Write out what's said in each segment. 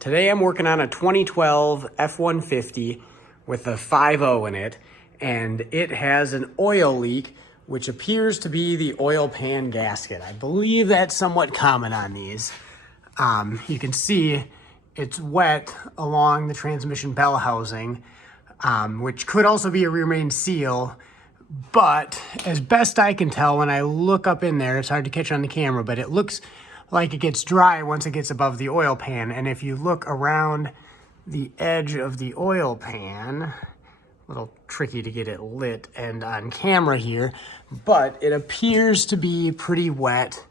Today I'm working on a 2012 F-150 with a 5.0 in it, and it has an oil leak, which appears to be the oil pan gasket. I believe that's somewhat common on these. You can see it's wet along the transmission bell housing, which could also be a rear main seal. But as best I can tell, when I look up in there, it's hard to catch on the camera, but it looks like it gets dry once it gets above the oil pan. And if you look around the edge of the oil pan, a little tricky to get it lit and on camera here, but it appears to be pretty wet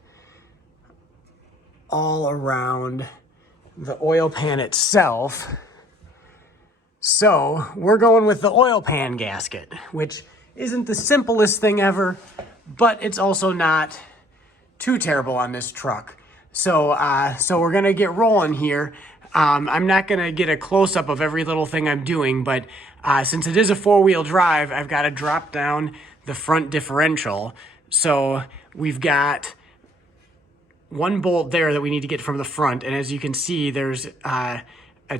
all around the oil pan itself. So we're going with the oil pan gasket, which isn't the simplest thing ever, but it's also not too terrible on this truck. So we're gonna get rolling here. I'm not gonna get a close-up of every little thing I'm doing, but since it is a four-wheel drive, I've got to drop down the front differential. So we've got one bolt there that we need to get from the front, and as you can see, there's a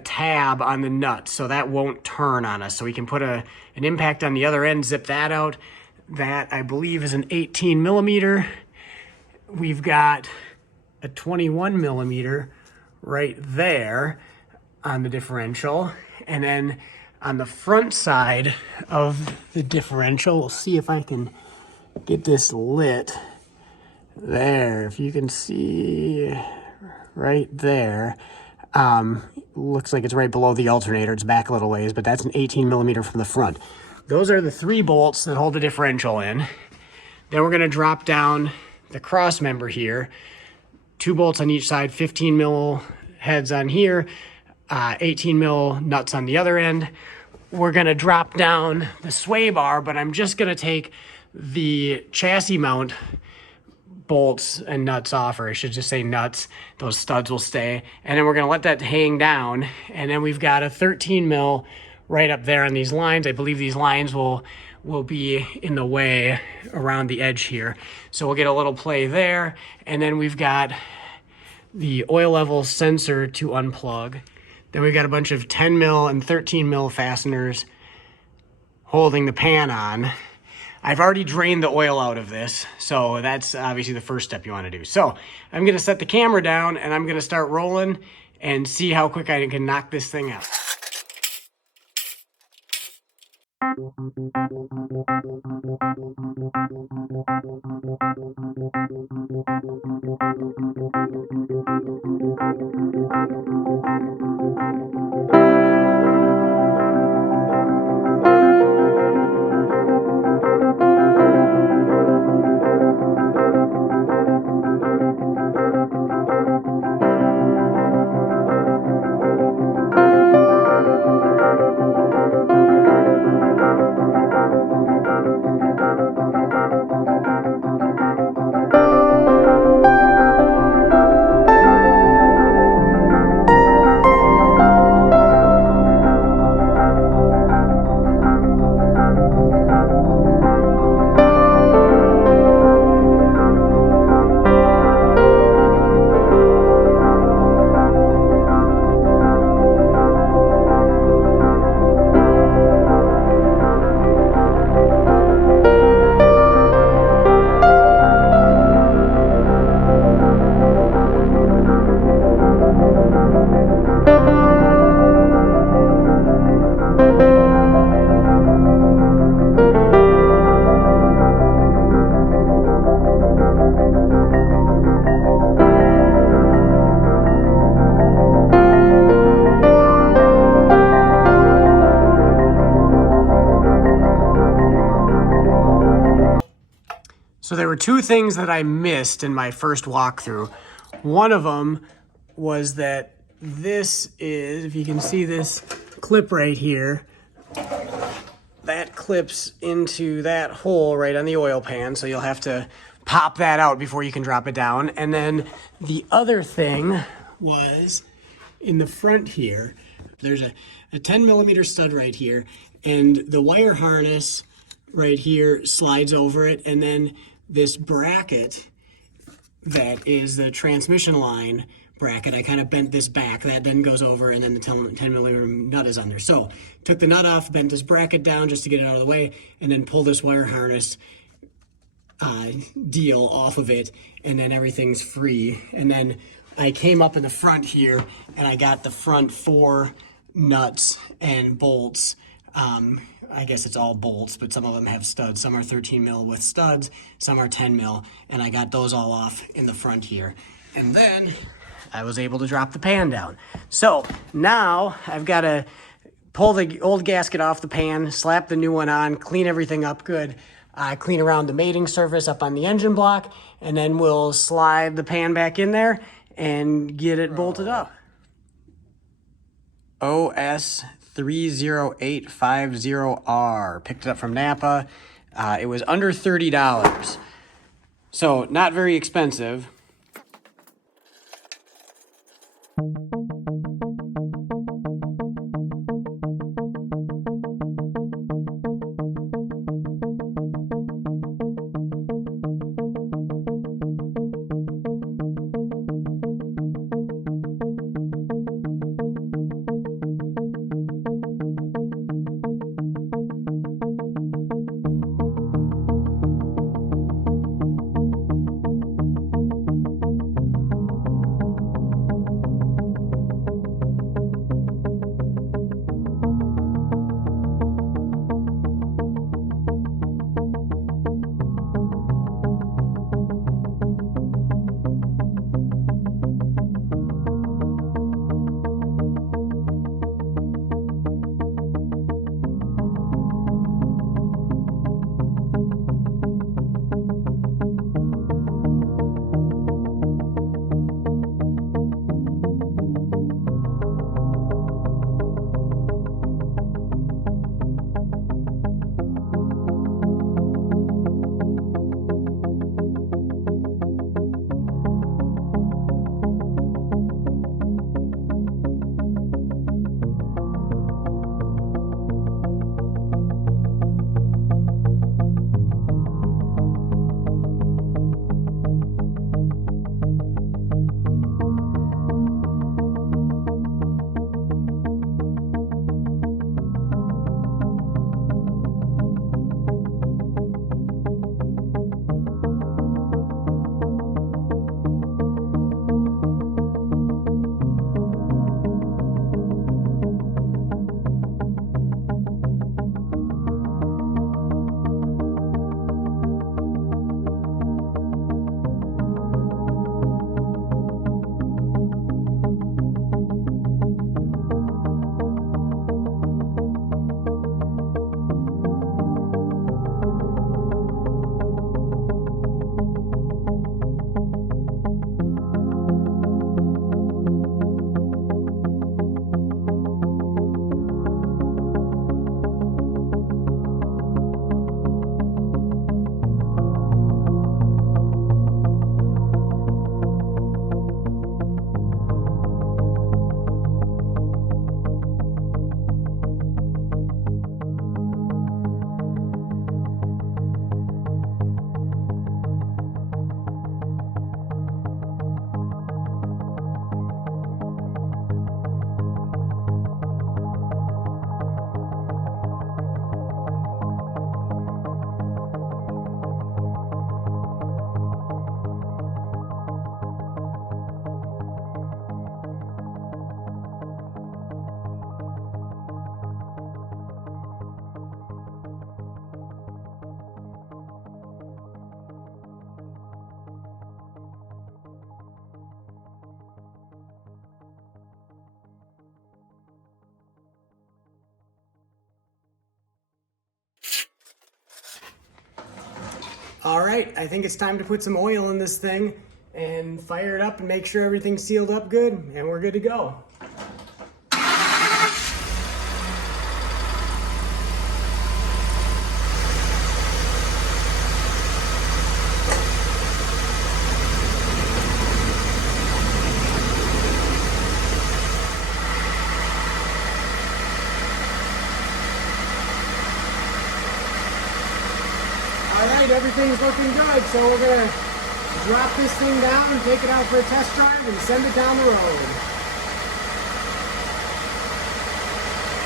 tab on the nut, so that won't turn on us. So we can put an impact on the other end, zip that out. That, I believe, is an 18 millimeter. We've got a 21 millimeter right there on the differential. And then on the front side of the differential, we'll see if I can get this lit. There, if you can see right there. Looks like it's right below the alternator. It's back a little ways, but that's an 18 millimeter from the front. Those are the 3 bolts that hold the differential in. Then we're gonna drop down the cross member here. 2 bolts on each side, 15 mil heads on here, 18 mil nuts on the other end. We're gonna drop down the sway bar, but I'm just gonna take the chassis mount bolts and nuts off, or I should just say nuts. Those studs will stay. And then we're gonna let that hang down. And then we've got a 13 mil right up there on these lines. I believe these lines will be in the way around the edge here. So we'll get a little play there. And then we've got the oil level sensor to unplug. Then we've got a bunch of 10 mil and 13 mil fasteners holding the pan on. I've already drained the oil out of this, so that's obviously the first step you want to do. So I'm going to set the camera down and I'm going to start rolling and see how quick I can knock this thing out. So there were 2 things that I missed in my first walkthrough. One of them was that this is, if you can see this clip right here, that clips into that hole right on the oil pan. So you'll have to pop that out before you can drop it down. And then the other thing was in the front here, there's a 10 millimeter stud right here, and the wire harness right here slides over it, and then this bracket that is the transmission line bracket, I kind of bent this back. That then goes over, and then the 10 millimeter nut is on there. So took the nut off, bent this bracket down just to get it out of the way, and then pull this wire harness deal off of it, and then everything's free. And then I came up in the front here, and I got the front 4 nuts and bolts. I guess it's all bolts, but some of them have studs. Some are 13 mil with studs, some are 10 mil, and I got those all off in the front here. And then I was able to drop the pan down. So now I've got to pull the old gasket off the pan, slap the new one on, clean everything up good, clean around the mating surface up on the engine block, and then we'll slide the pan back in there and get it bolted up. OS 30850R. Picked it up from Napa. It was under $30. So not very expensive. All right, I think it's time to put some oil in this thing and fire it up and make sure everything's sealed up good, and we're good to go. All right, everything's looking good, so we're gonna drop this thing down, take it out for a test drive, and send it down the road.